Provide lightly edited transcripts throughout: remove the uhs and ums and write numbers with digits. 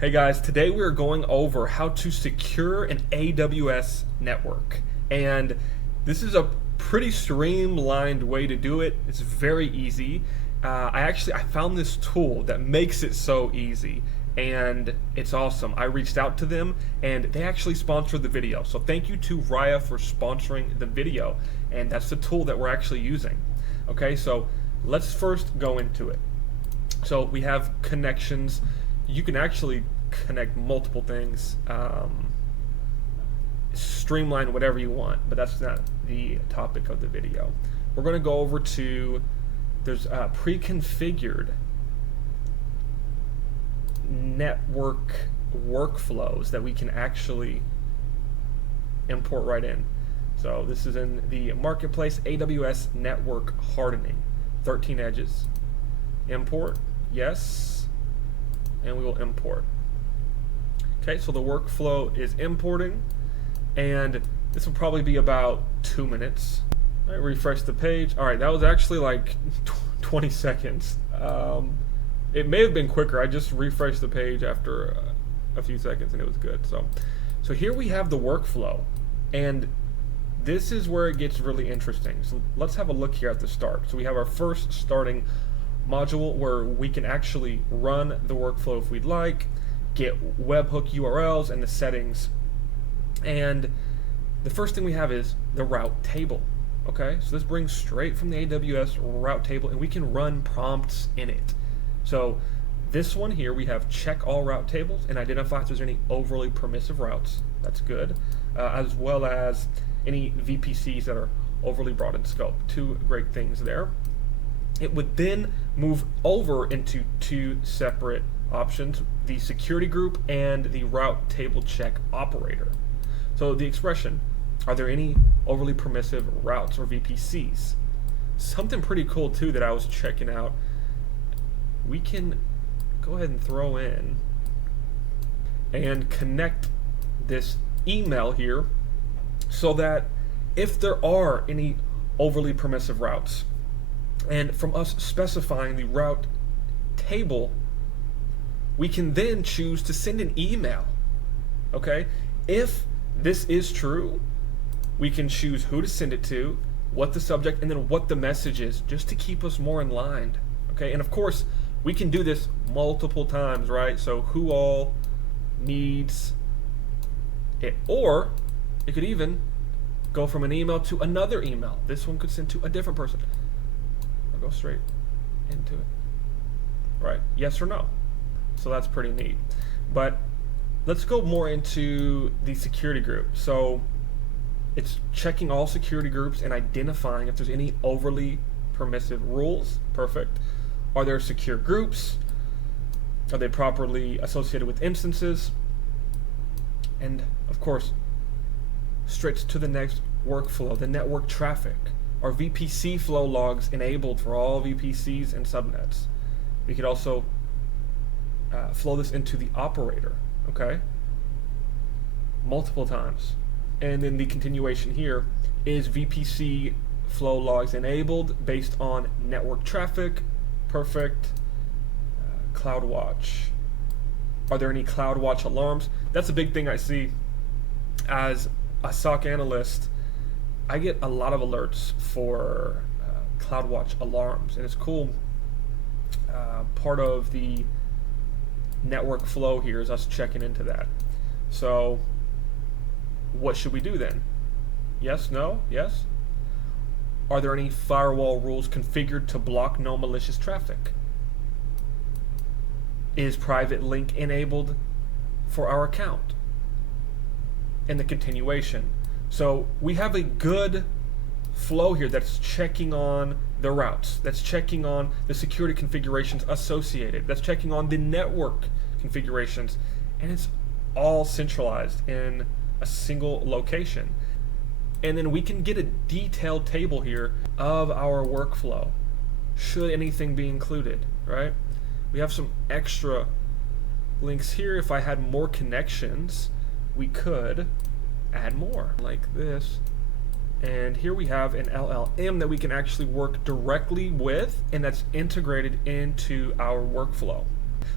Hey guys, today we're going over how to secure an AWS network. And this is a pretty streamlined way to do it. It's very easy. I found this tool that makes it so easy, and it's awesome. I reached out to them and they actually sponsored the video. So thank you to Raia for sponsoring the video. And that's the tool that we're actually using. Okay, so let's first go into it. So we have connections. You can actually connect multiple things, streamline whatever you want, but that's not the topic of the video. We're going to go over to, there's pre-configured network workflows that we can actually import right in. So this is in the marketplace, AWS Network Hardening, 13 edges. Import, yes, and we will import. Okay, so the workflow is importing, and this will probably be about 2 minutes. All right, refresh the page. All right, that was actually like 20 seconds. It may have been quicker. I just refreshed the page after a few seconds, and it was good. So here we have the workflow, and this is where it gets really interesting. So let's have a look here at the start. So we have our first starting module where we can actually run the workflow if we'd like, get webhook URLs and the settings. And the first thing we have is the route table. Okay, so this brings straight from the AWS route table, and we can run prompts in it. So this one here, we have check all route tables and identify if there's any overly permissive routes. That's good. As well as any VPCs that are overly broad in scope. Two great things there. It would then move over into two separate options, the security group and the route table check operator. So the expression, are there any overly permissive routes or VPCs? Something pretty cool too that I was checking out, we can go ahead and throw in and connect this email here so that if there are any overly permissive routes, and from us specifying the route table, we can then choose to send an email. Okay? If this is true, we can choose who to send it to, what the subject, and then what the message is, just to keep us more in line. Okay? And of course, we can do this multiple times, right? So who all needs it? Or it could even go from an email to another email. This one could send to a different person. I'll go straight into it. Right? Yes or no? So that's pretty neat. But let's go more into the security group. So it's checking all security groups and identifying if there's any overly permissive rules. Perfect. Are there secure groups? Are they properly associated with instances? And of course, straight to the next workflow, the network traffic. Are VPC flow logs enabled for all VPCs and subnets? We could also flow this into the operator, okay? Multiple times. And then the continuation here is VPC flow logs enabled based on network traffic. Perfect. CloudWatch. Are there any CloudWatch alarms? That's a big thing I see as a SOC analyst. I get a lot of alerts for CloudWatch alarms, and it's cool. Part of the network flow here is us checking into that. So what should we do then? Yes, no, yes? Are there any firewall rules configured to block no malicious traffic? Is private link enabled for our account? And the continuation. So we have a good flow here that's checking on the routes, that's checking on the security configurations associated, that's checking on the network configurations, and it's all centralized in a single location. And then we can get a detailed table here of our workflow, should anything be included, right? We have some extra links here. If I had more connections, we could add more like this. And here we have an LLM that we can actually work directly with, and that's integrated into our workflow.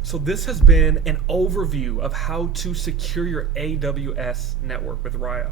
So this has been an overview of how to secure your AWS network with Raia.